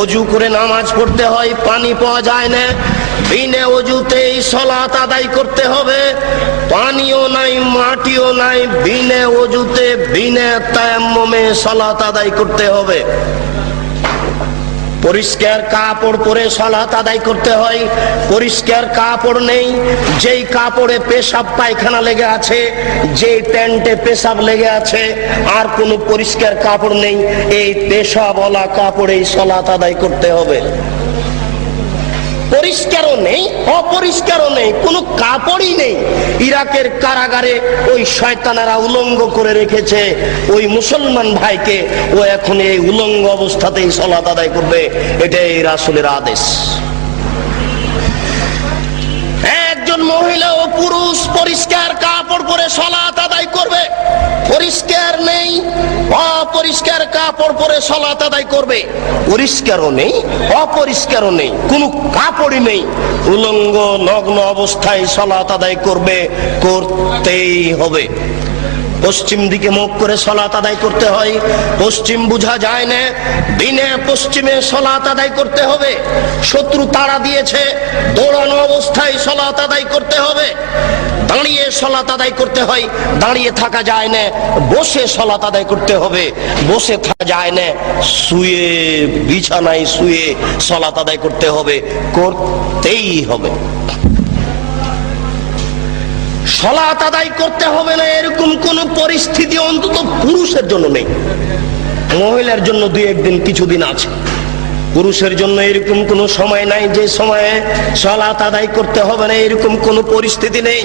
অজু করে নামাজ পড়তে হয়, পানি পাওয়া যায় না, বিনা অজুতেই সালাত আদায় করতে হবে। পানিও নাই, মাটিও নাই, বিনা অজুতে বিনা তায়াম্মুমে সালাত আদায় করতে হবে। পরিষ্কার কাপড় পরে সালাত আদায় করতে হয়। পরিষ্কার কাপড় নেই, যেই কাপড়ে পেশাব পায়খানা লেগে আছে, যেই প্যান্টে পেশাব লেগে আছে, আর কোনো পরিষ্কার কাপড় নেই, এই পেশাবওয়ালা কাপড়েই সালাত আদায় করতে হবে। পরিষ্কারও নেই, অপরিষ্কারও নেই, কোনো কাপড়ই নেই। ইরাকের কারাগারে ওই শয়তানেরা উলঙ্গ করে রেখেছে ওই মুসলমান ভাইকে, ও এখন এই উলঙ্গ অবস্থাতেই সালাত আদায় করবে, এটাই রাসূলের আদেশ। একজন মহিলা ও পুরুষ পরিষ্কার কাপড় পরে সালাত আদায় করবে। পরিষ্কার নেই, অপরিষ্কার কাপড় পরে সালাত আদায় করবে। পরিষ্কারও নেই, অপরিষ্কারও নেই, কোনো কাপড়ই নেই, উলঙ্গ নগ্ন অবস্থায় সালাত আদায় করবে, করতেই হবে। পশ্চিম দিকে মুখ করে সালাত আদায় করতে হয়। পশ্চিম বুঝা যায় না, বিনা পশ্চিমে সালাত আদায় করতে হবে। শত্রু তাড়া দিয়েছে, দৌড়ানো অবস্থায় সালাত আদায় করতে হবে। দাঁড়িয়ে সালাত আদায় করতে হয়, দাঁড়িয়ে থাকা যায় না, বসে সালাত আদায় করতে হবে। বসে থাকা যায় না, শুয়ে, বিছানায় শুয়ে সালাত আদায় করতে হবে, করতেই হবে। সালাত আদায় করতে হবে না এরকম কোন পরিস্থিতি অন্তত পুরুষের জন্য নেই। মহিলার জন্য দুই একদিন কিছুদিন আছে, পুরুষের জন্য এরকম কোন সময় নাই যে সময়ে সালাত আদায় করতে হবে না, এরকম কোন পরিস্থিতি নেই।